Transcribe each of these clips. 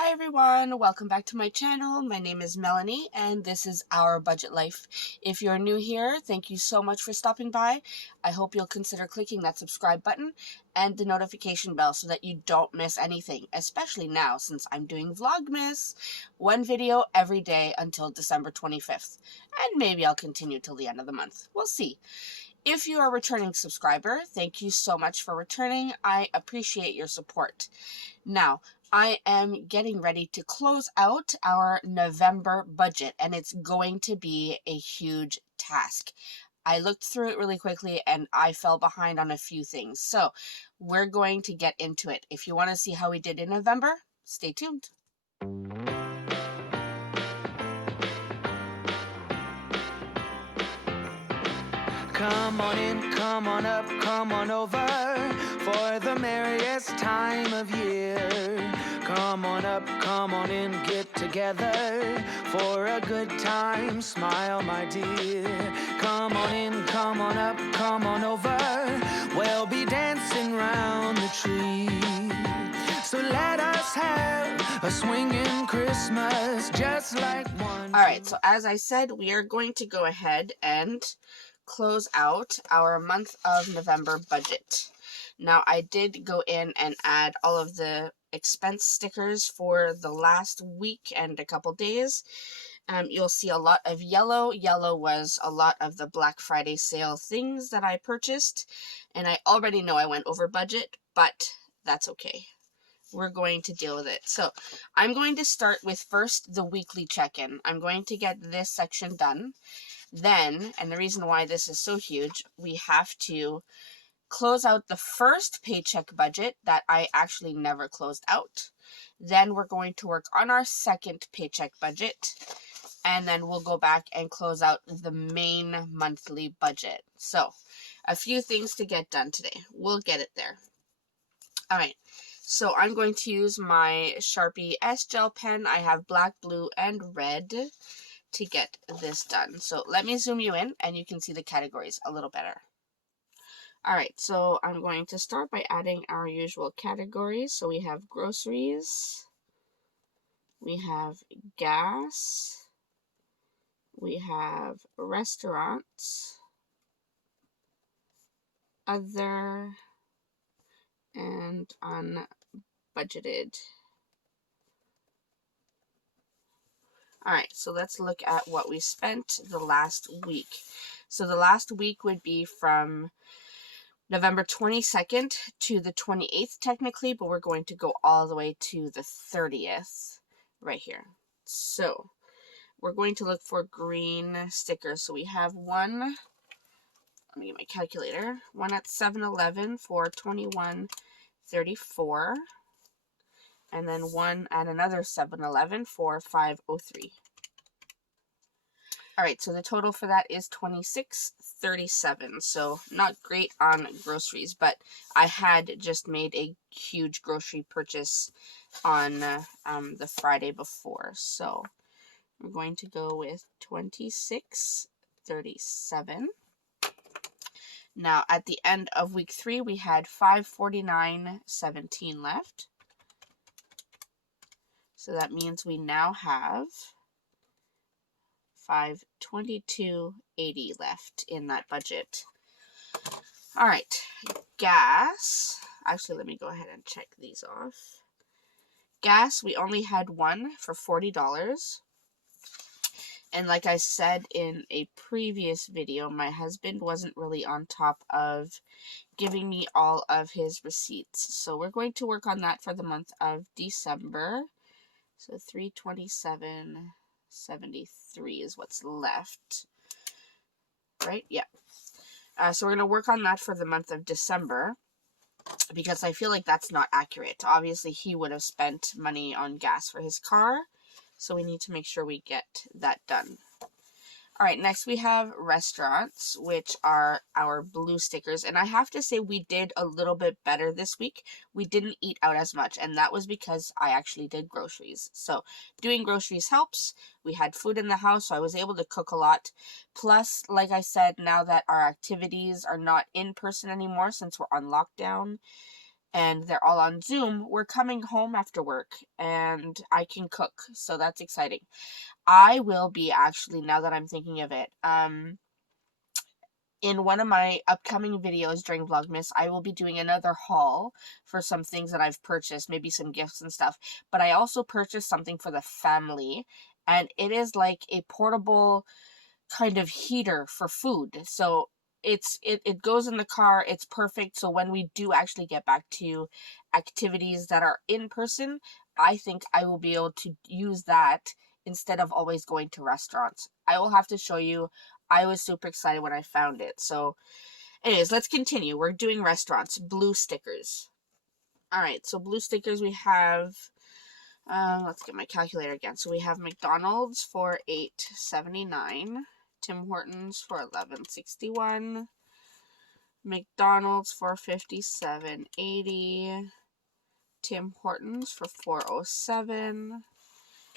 Hi everyone, welcome back to my channel. My name is Melanie and this is Our Budget Life. If you're new here, thank you so much for stopping by. I hope you'll consider clicking that subscribe button and the notification bell so that you don't miss anything, especially now since I'm doing Vlogmas. One video every day until December 25th, and maybe I'll continue till the end of the month. We'll see. If you are a returning subscriber, thank you so much for returning. I appreciate your support. Now, I am getting ready to close out our November budget, and it's going to be a huge task. I looked through it really quickly and I fell behind on a few things. So we're going to get into it. If you want to see how we did in November, stay tuned. Come on in, come on up, come on over for the merriest time of year. Come on up, come on in, get together for a good time. Smile, my dear. Come on in, come on up, come on over. We'll be dancing round the tree. So let us have a swinging Christmas just like one. All right, so as I said, we are going to go ahead and close out our month of November budget. Now, I did go in and add all of the expense stickers for the last week and a couple days. You'll see a lot of yellow. Yellow was a lot of the Black Friday sale things that I purchased, and I already know I went over budget, but that's okay. We're going to deal with it. So I'm going to start with first the weekly check-in. I'm going to get this section done. Then, and the reason why this is so huge, we have to close out the first paycheck budget that I actually never closed out. Then we're going to work on our second paycheck budget. And then we'll go back and close out the main monthly budget. So, a few things to get done today. We'll get it there. All right. So I'm going to use my Sharpie S gel pen. I have black, blue, and red to get this done. So let me zoom you in and you can see the categories a little better. All right, so I'm going to start by adding our usual categories. So we have groceries, we have gas, we have restaurants, other, and unbudgeted. All right, so let's look at what we spent the last week. So the last week would be from November 22nd to the 28th technically, but we're going to go all the way to the 30th right here. So we're going to look for green stickers. So we have one, let me get my calculator, one at 7-Eleven for $21.34. And then one at another 7-Eleven for $5.03. All right, so the total for that is $26.37. So not great on groceries, but I had just made a huge grocery purchase on the Friday before. So we're going to go with $26.37. Now at the end of week 3, we had $549.17 left. So that means we now have $522.80 left in that budget. All right, gas. Actually, let me go ahead and check these off. Gas, we only had one for $40. And like I said in a previous video, my husband wasn't really on top of giving me all of his receipts. So we're going to work on that for the month of December. So $327.73 is what's left, right? Yeah. So we're going to work on that for the month of December because I feel like that's not accurate. Obviously, he would have spent money on gas for his car, so we need to make sure we get that done. All right, next we have restaurants, which are our blue stickers. And I have to say we did a little bit better this week. We didn't eat out as much, and that was because I actually did groceries. So doing groceries helps. We had food in the house, so I was able to cook a lot. Plus, like I said, now that our activities are not in person anymore since we're on lockdown, and they're all on Zoom, we're coming home after work and I can cook. So that's exciting. I will be actually, now that I'm thinking of it, in one of my upcoming videos during Vlogmas, I will be doing another haul for some things that I've purchased, maybe some gifts and stuff. But I also purchased something for the family, and it is like a portable kind of heater for food. So it goes in the car. It's perfect. So when we do actually get back to activities that are in person, I think I will be able to use that instead of always going to restaurants. I will have to show you. I was super excited when I found it. So anyways, let's continue. We're doing restaurants. Blue stickers. All right, so blue stickers we have, let's get my calculator again. So we have McDonald's for $8.79, Tim Hortons for $11.61, McDonald's for $57.80, Tim Hortons for $4.07,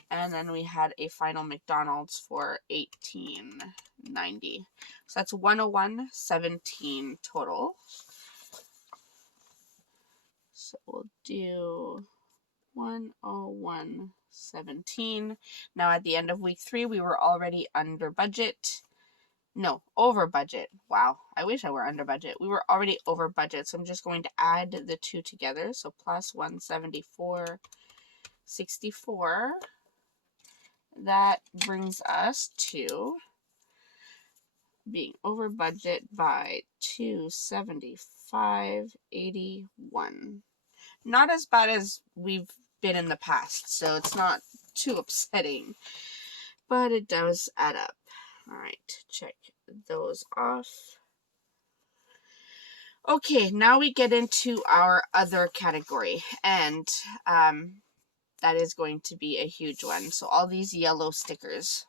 and then we had a final McDonald's for $18.90. So that's $101.17 total. So we'll do 101.17. Now at the end of week 3, we were already under budget. No, over budget. Wow, I wish I were under budget. We were already over budget, so I'm just going to add the two together. So plus 174.64. That brings us to being over budget by 275.81. Not as bad as we've been in the past, so it's not too upsetting, but it does add up. All right, check those off. Okay, now we get into our other category, and that is going to be a huge one. So all these yellow stickers.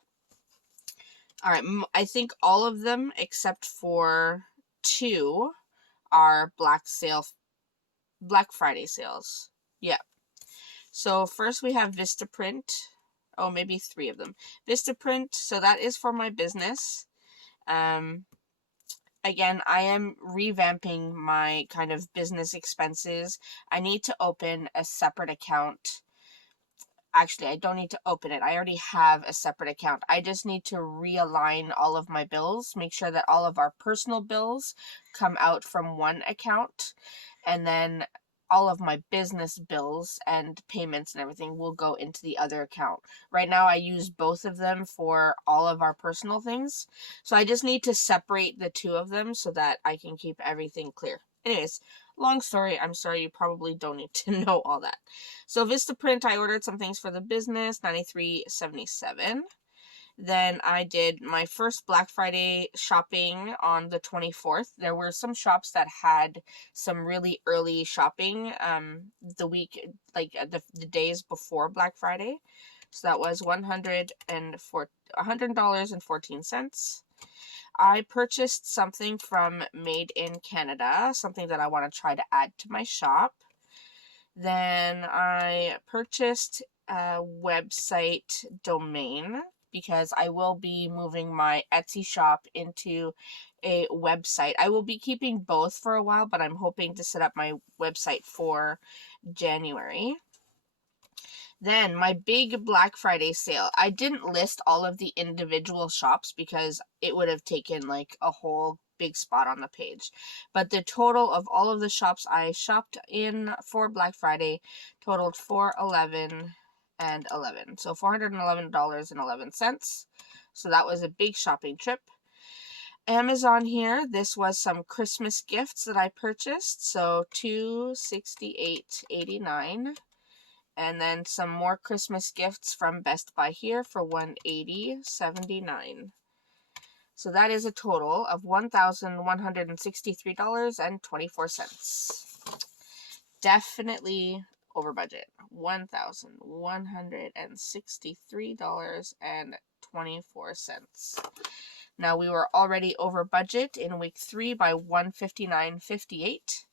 All right, I think all of them except for 2 are Black Friday sales. Yeah. So first we have Vistaprint. Oh, maybe 3 of them. Vistaprint, so that is for my business. Again, I am revamping my kind of business expenses. I need to open a separate account. Actually, I don't need to open it. I already have a separate account. I just need to realign all of my bills, make sure that all of our personal bills come out from one account, and then all of my business bills and payments and everything will go into the other account. Right now, I use both of them for all of our personal things. So I just need to separate the 2 of them so that I can keep everything clear. Anyways, long story. I'm sorry, you probably don't need to know all that. So Vistaprint, I ordered some things for the business, $93.77. Then I did my first Black Friday shopping on the 24th. There were some shops that had some really early shopping the week, like the days before Black Friday. So that was $100.14. I purchased something from Made in Canada, something that I want to try to add to my shop. Then I purchased a website domain because I will be moving my Etsy shop into a website. I will be keeping both for a while, but I'm hoping to set up my website for January. Then my big Black Friday sale. I didn't list all of the individual shops because it would have taken like a whole big spot on the page. But the total of all of the shops I shopped in for Black Friday totaled $411.11. So $411.11. So that was a big shopping trip. Amazon here, this was some Christmas gifts that I purchased. So $268.89. And then some more Christmas gifts from Best Buy here for $180.79. So that is a total of $1,163.24. Definitely over budget. $1,163.24. Now we were already over budget in week 3 by $159.58.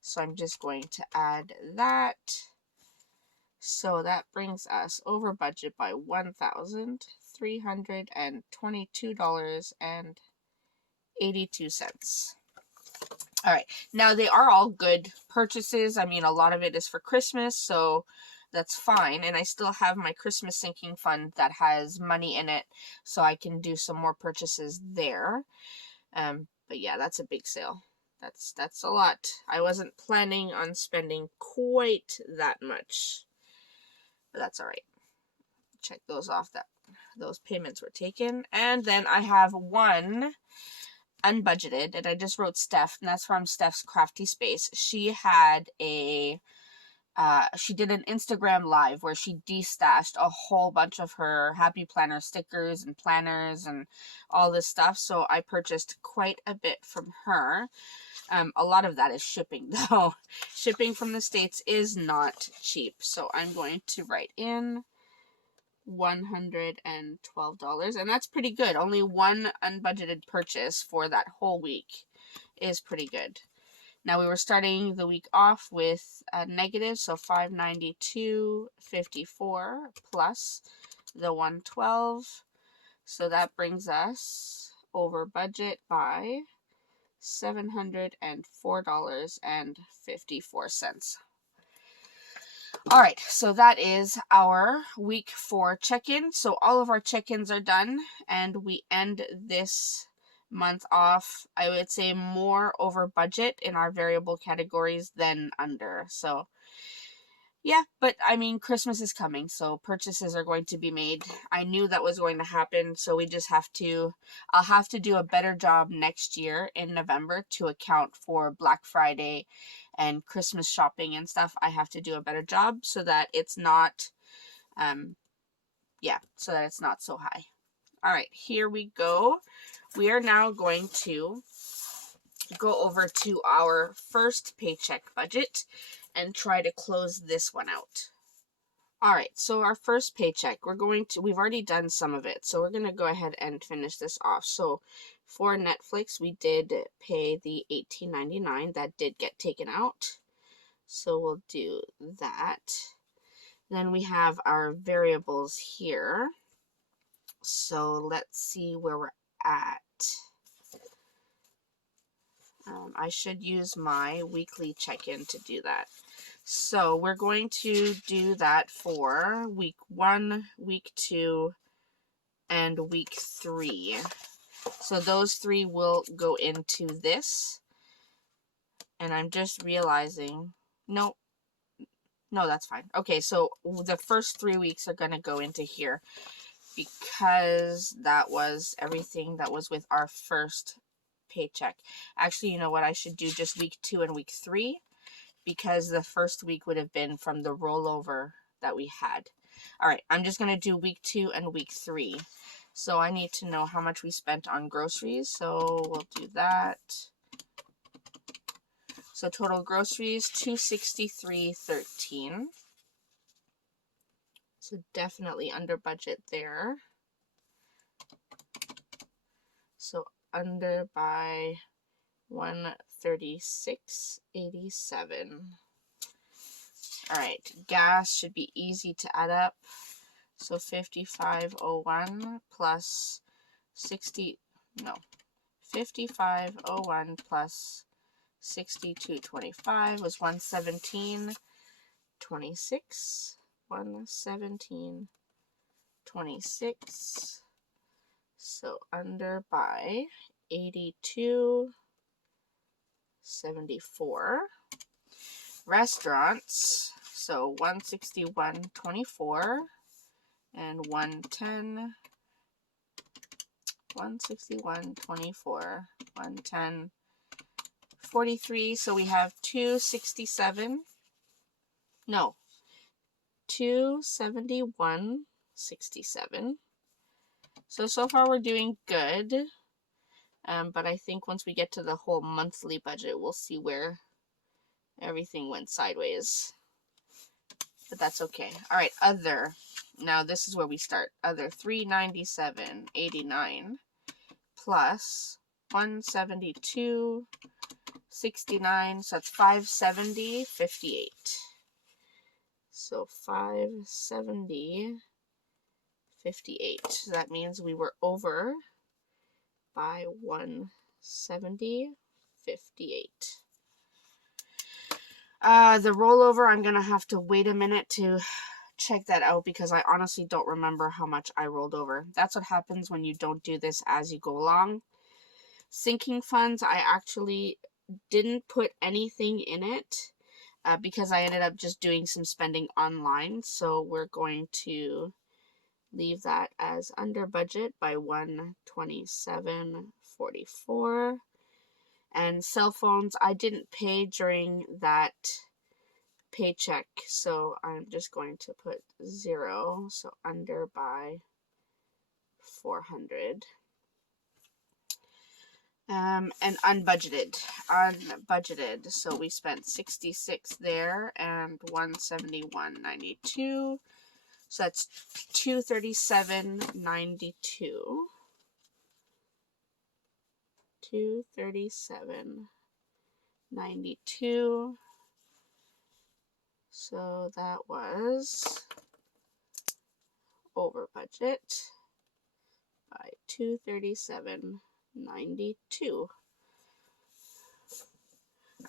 So I'm just going to add that. So that brings us over budget by $1,322.82. All right. Now, they are all good purchases. I mean, a lot of it is for Christmas, so that's fine. And I still have my Christmas sinking fund that has money in it, so I can do some more purchases there. But yeah, that's a big sale. That's a lot. I wasn't planning on spending quite that much, but that's all right. Check those off. That those payments were taken. And then I have one unbudgeted, and I just wrote Steph, and that's from Steph's Crafty Space. She had she did an Instagram live where she destashed a whole bunch of her Happy Planner stickers and planners and all this stuff. So I purchased quite a bit from her. A lot of that is shipping though. Shipping from the States is not cheap. So I'm going to write in $112, and that's pretty good. Only one unbudgeted purchase for that whole week is pretty good. Now we were starting the week off with a negative, so $592.54 plus the 112. So that brings us over budget by $704.54. All right, so that is our week 4 check-in. So all of our check-ins are done, and we end this month off, I would say, more over budget in our variable categories than under. So yeah, but I mean, Christmas is coming, so purchases are going to be made. I knew that was going to happen, so we just have to, I'll have to do a better job next year in November to account for Black Friday and Christmas shopping and stuff. I have to do a better job so that it's not, so that it's not so high. All right, here we go. We are now going to go over to our first paycheck budget and try to close this one out. All right, so our first paycheck, we've already done some of it, so we're going to go ahead and finish this off. So for Netflix, we did pay the $18.99. That did get taken out, so we'll do that. Then we have our variables here. So let's see where we're at. I should use my weekly check-in to do that. So we're going to do that for week 1, week 2, and week 3. So those 3 will go into this. And I'm just realizing, no, that's fine. Okay, so the first 3 weeks are going to go into here because that was everything that was with our first paycheck. Actually, you know what? I should do just week 2 and week 3 because the first week would have been from the rollover that we had. All right, I'm just going to do week 2 and week 3. So I need to know how much we spent on groceries. So we'll do that. So total groceries, $263.13. So definitely under budget there. So under by $136.87. All right, gas should be easy to add up. So $55.01 plus 55.01 plus 62.25 was $117.26. 117.26. So under by 82.74. Restaurants, so 161.24 and 161.24, 110.43. So we have 271.67. So far we're doing good. But I think once we get to the whole monthly budget, we'll see where everything went sideways. But that's okay. All right, other. Now this is where we start. Other, $397.89 plus 172.69. So that's $570.58. So $570.58. So that means we were over by $170.58. The rollover, I'm gonna have to wait a minute to check that out because I honestly don't remember how much I rolled over. That's what happens when you don't do this as you go along. Sinking funds, I actually didn't put anything in it because I ended up just doing some spending online. So we're going to leave that as under budget by $127.44. And cell phones, I didn't pay during that paycheck, so I'm just going to put 0, so under by 400. And unbudgeted, so we spent 66 there and 171.92, so that's 237.92. 237.92. So that was over budget by 237.92.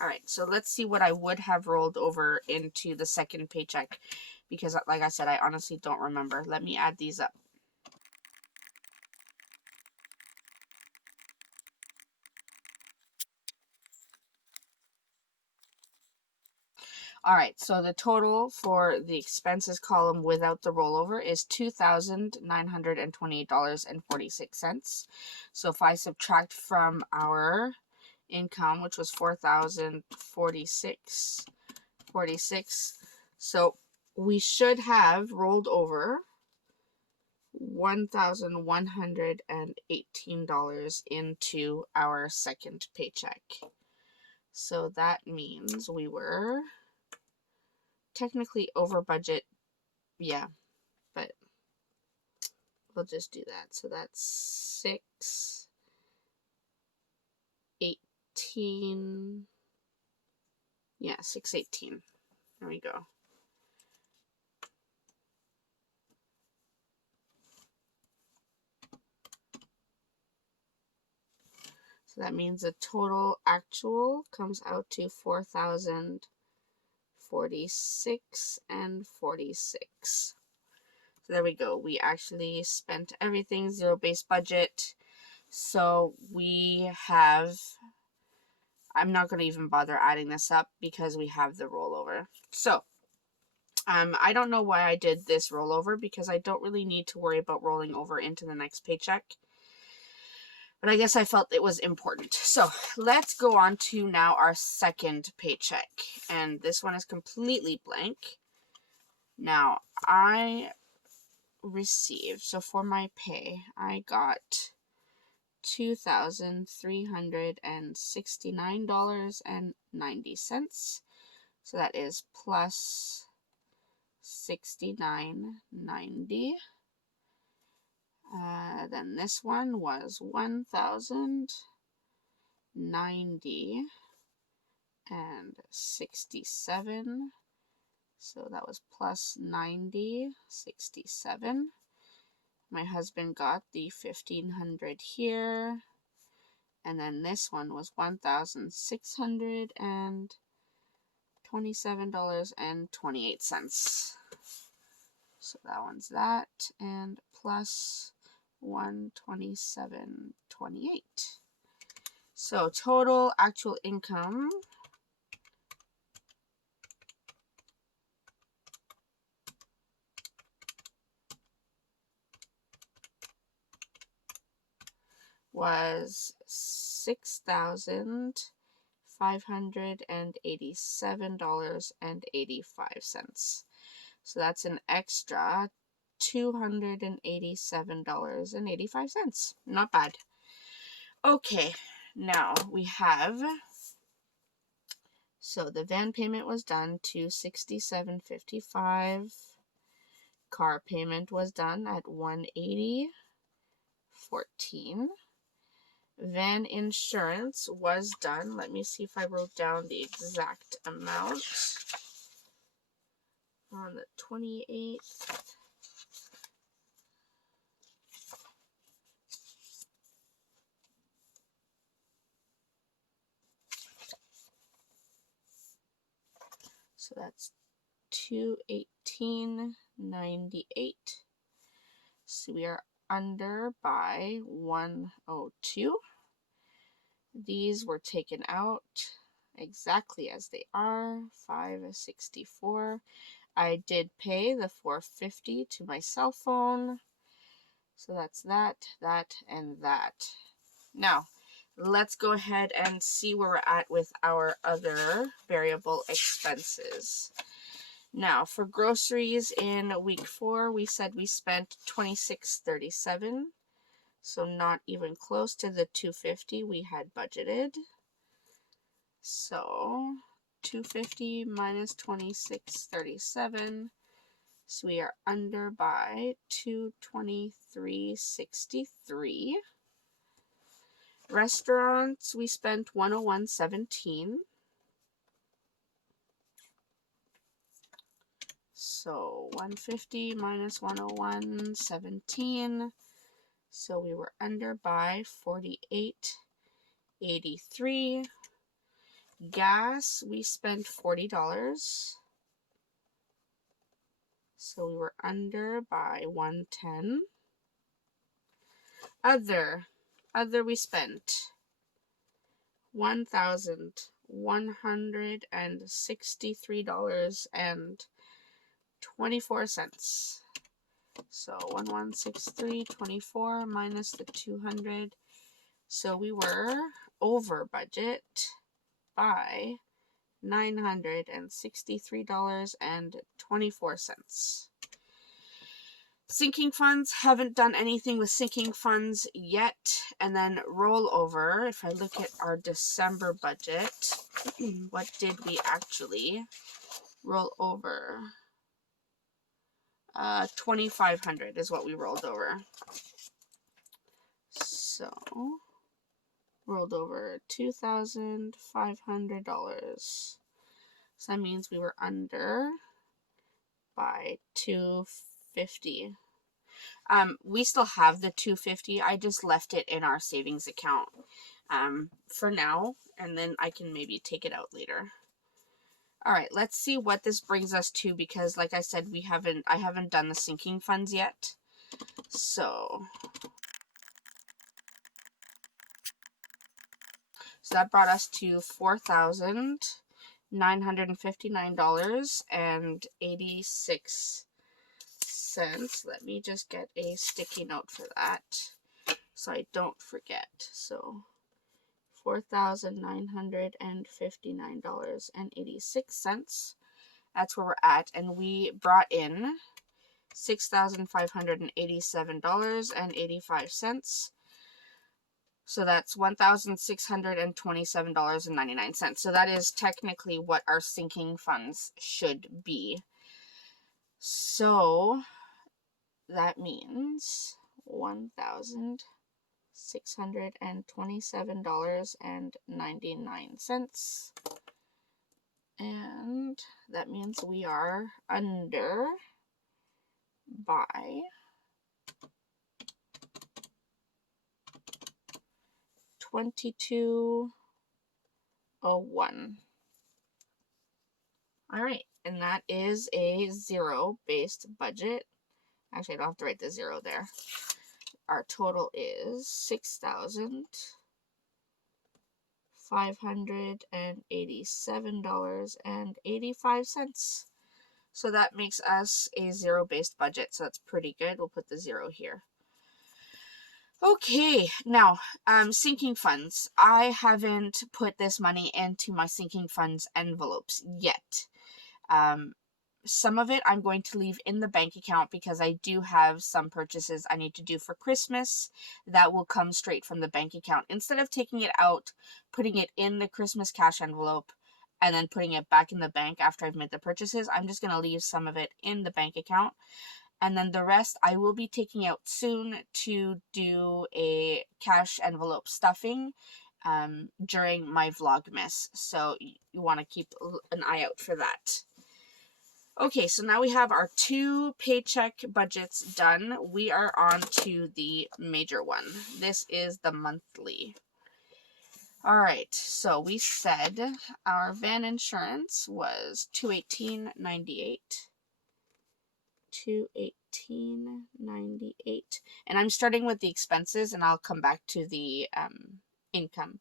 All right, so let's see what I would have rolled over into the second paycheck because, like I said, I honestly don't remember. Let me add these up. All right, so the total for the expenses column without the rollover is $2,928.46. So if I subtract from our income, which was $4,046.46, so we should have rolled over $1,118 into our second paycheck. So that means we were technically over budget, yeah, but we'll just do that. So that's 618, yeah, 618. There we go. So that means the total actual comes out to $4,046.46. So there we go. We actually spent everything, zero-based budget. So we have, I'm not going to even bother adding this up because we have the rollover. So I don't know why I did this rollover because I don't really need to worry about rolling over into the next paycheck. But I guess I felt it was important. So let's go on to now our second paycheck. And this one is completely blank. Now, I received, so for my pay, I got $2,369.90. So that is plus $69.90. Then this one was $1,090.67. So that was plus $90.67. My husband got the $1,500 here. And then this one was $1,627.28. So that one's that, and plus 127.28. So total actual income was $6,587.85. So that's an extra $287.85. Not bad. Okay, now we have, so the van payment was done, $267.55. Car payment was done at $180.14. Van insurance was done. Let me see if I wrote down the exact amount on the 28th. So that's $218.98. So we are under by 102. These were taken out exactly as they are, $564. I did pay the $450 to my cell phone. So that's that, and that. Now, let's go ahead and see where we're at with our other variable expenses. Now, for groceries in week 4, we said we spent $26.37. So not even close to the $250 we had budgeted. So $250 minus $26.37. So we are under by $223.63. Restaurants, we spent $101.17. So $150 minus $101.17. So we were under by $48.83. Gas, we spent $40. So we were under by $110. Other we spent $1,163.24. So 1163.24 minus the 200. So we were over budget by $963.24. Sinking funds, haven't done anything with sinking funds yet. And then rollover, if I look at our December budget, what did we actually roll over? $2,500 is what we rolled over. So rolled over $2,500. So that means we were under by $250. We still have the $250. I just left it in our savings account for now, and then I can maybe take it out later. All right, let's see what this brings us to, because like I said, I haven't done the sinking funds yet. So that brought us to $4,959.86. Let me just get a sticky note for that so I don't forget. So $4,959.86. That's where we're at, and we brought in $6,587.85. So that's $1,627.99. So that is technically what our sinking funds should be. So that means $1,627.99. And that means we are under by $22.01. All right, and that is a zero-based budget. Actually, I don't have to write the zero there. Our total is $6,587.85. So that makes us a zero-based budget, so that's pretty good. We'll put the zero here. Okay, now, sinking funds. I haven't put this money into my sinking funds envelopes yet. Some of it I'm going to leave in the bank account because I do have some purchases I need to do for Christmas that will come straight from the bank account. Instead of taking it out, putting it in the Christmas cash envelope, and then putting it back in the bank after I've made the purchases, I'm just going to leave some of it in the bank account. And then the rest I will be taking out soon to do a cash envelope stuffing during my Vlogmas. So you want to keep an eye out for that. Okay, so now we have our 2 paycheck budgets done. We are on to the major one. This is the monthly. All right, so we said our van insurance was $218.98. $218.98. And I'm starting with the expenses, and I'll come back to the income.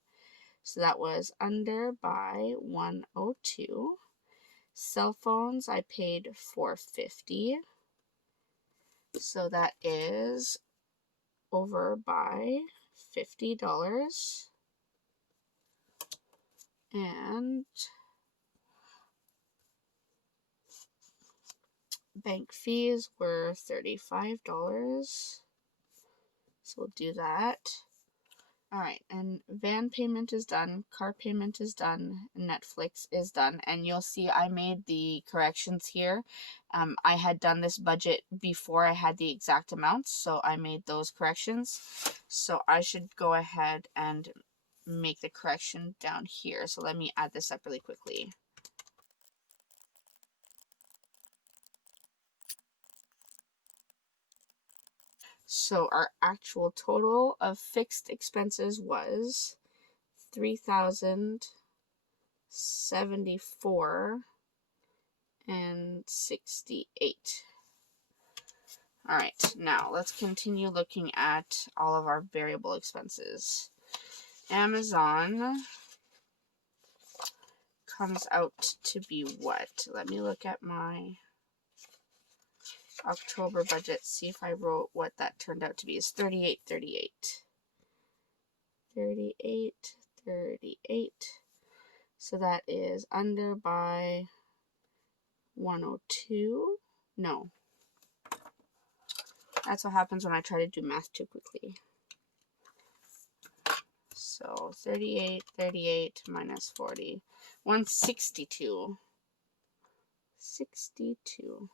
So that was under by 102. Cell phones I paid $450. So that is over by $50. And bank fees were $35. So we'll do that. All right, and van payment is done, car payment is done, Netflix is done, and you'll see I made the corrections here. I had done this budget before I had the exact amounts, so I made those corrections. So I should go ahead and make the correction down here. So let me add this up really quickly. So our actual total of fixed expenses was $3,074.68. All right, now let's continue looking at all of our variable expenses. Amazon comes out to be what? Let me look at my October budget, see if I wrote what that turned out to be. Is $38.38. $38.38. So that is under by 102. No. That's what happens when I try to do math too quickly. So 38 minus 40. 162. 62.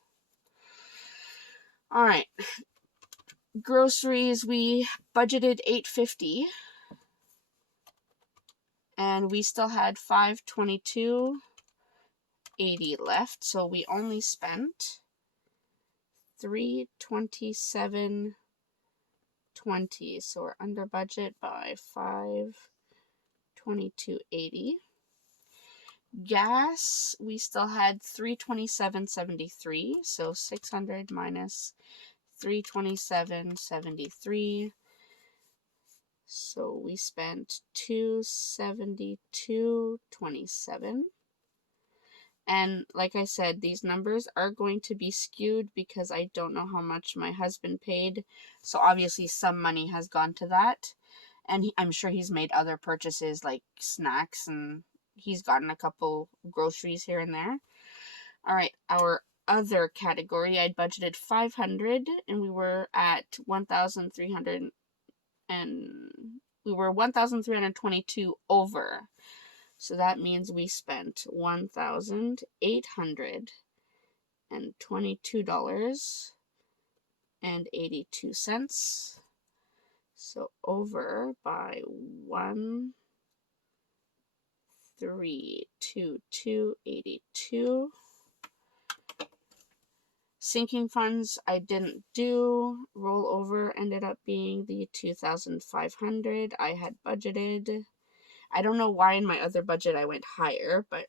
All right. Groceries, we budgeted $850. And we still had $522.80 left. So we only spent $327.20. So we're under budget by $522.80. Gas, we still had $327.73. So 600 minus $327.73. So we spent $272.27. And like I said, these numbers are going to be skewed because I don't know how much my husband paid. So obviously some money has gone to that. And I'm sure he's made other purchases like snacks, and he's gotten a couple groceries here and there. All right, our other category, I budgeted $500, and we were at 1,300, and we were 1,322 over. So that means we spent $1,822.82. So over by 1,322.82. Sinking funds I didn't do. Rollover ended up being the 2,500 I had budgeted. I don't know why in my other budget I went higher, but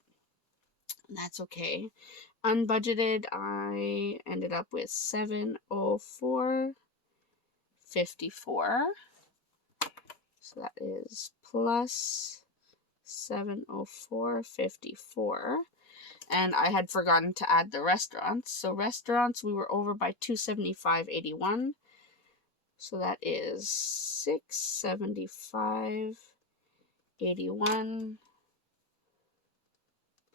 that's okay. Unbudgeted, I ended up with $704.54. So that is plus $704.54. And I had forgotten to add the restaurants. So restaurants, we were over by $275.81. So that is $675.81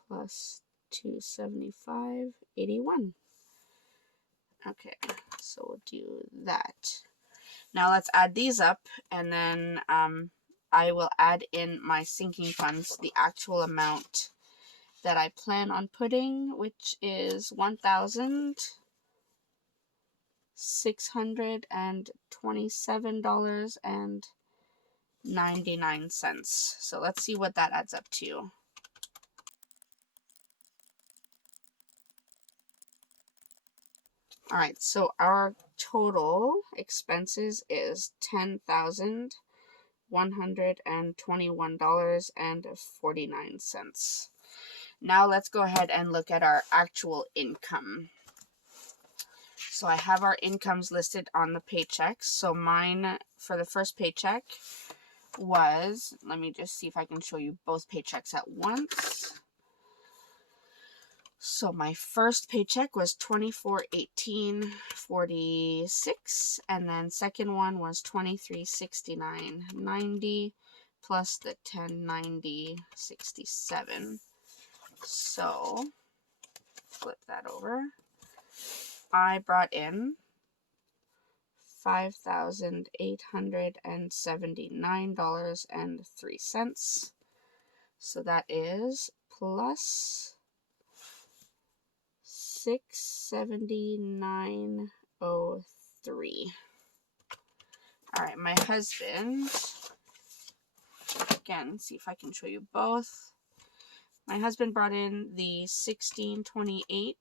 plus $275.81. Okay, so we'll do that. Now let's add these up, and then I will add in my sinking funds, the actual amount that I plan on putting, which is $1,627.99. So let's see what that adds up to. All right, so our total expenses is $10,199. $121.49. Now let's go ahead and look at our actual income. So I have our incomes listed on the paychecks. So mine for the first paycheck was, let me just see if I can show you both paychecks at once. So my first paycheck was $24.18.46, and then second one was $23.69.90 plus the $10.90.67. So flip that over. I brought in $5,879.03. So that is plus $679.03. All right, my husband, again, see if I can show you both. My husband brought in the $16.28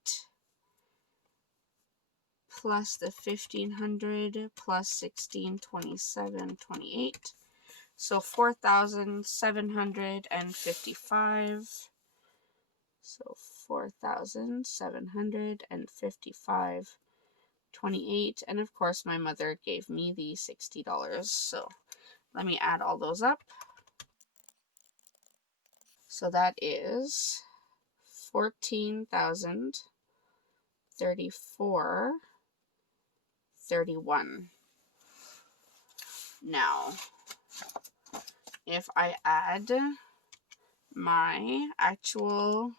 plus the $1,500 plus $16.27.28. So $4,755. So $4,755.28. And of course, my mother gave me the $60. So let me add all those up. So that is $14,034.31. Now, if I add my actual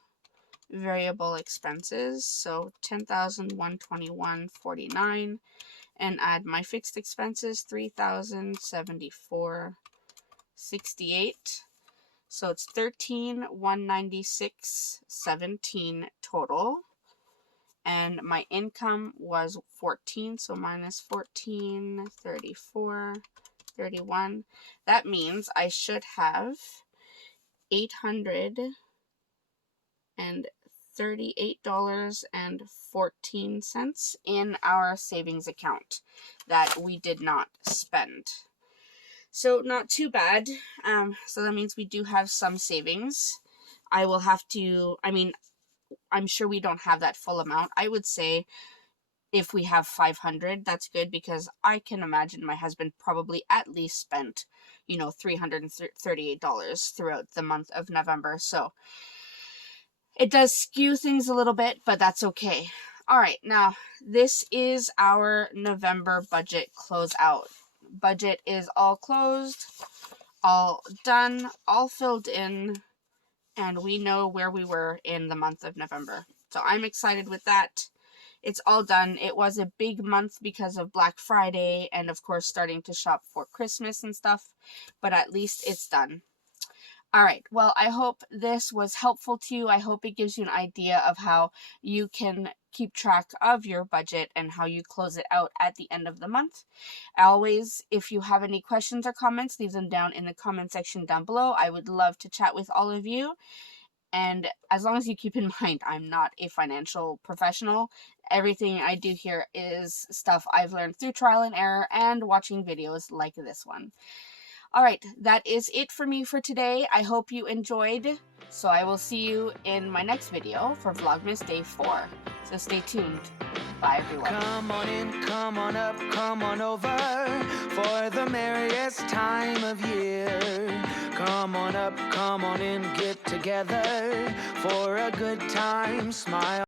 variable expenses, so $10,121.49, and add my fixed expenses, $3,074.68. So it's $13,196.17 total. And my income was 14, so minus 1434.31. That means I should have $838.14 in our savings account that we did not spend. So not too bad. So that means we do have some savings. I will have to, I'm sure we don't have that full amount. I would say if we have 500, that's good, because I can imagine my husband probably at least spent, $338 throughout the month of November. So it does skew things a little bit, but that's okay. All right, now this is our November budget closeout. Budget is all closed, all done, all filled in, and we know where we were in the month of November. So I'm excited with that. It's all done. It was a big month because of Black Friday and, of course, starting to shop for Christmas and stuff, but at least it's done. All right, well, I hope this was helpful to you. I hope it gives you an idea of how you can keep track of your budget and how you close it out at the end of the month. Always, if you have any questions or comments, leave them down in the comment section down below. I would love to chat with all of you. And as long as you keep in mind, I'm not a financial professional. Everything I do here is stuff I've learned through trial and error and watching videos like this one. All right, that is it for me for today. I hope you enjoyed. So I will see you in my next video for Vlogmas Day 4. So stay tuned. Bye, everyone. Come on in, come on up, come on over for the merriest time of year. Come on up, come on in, get together for a good time, smile.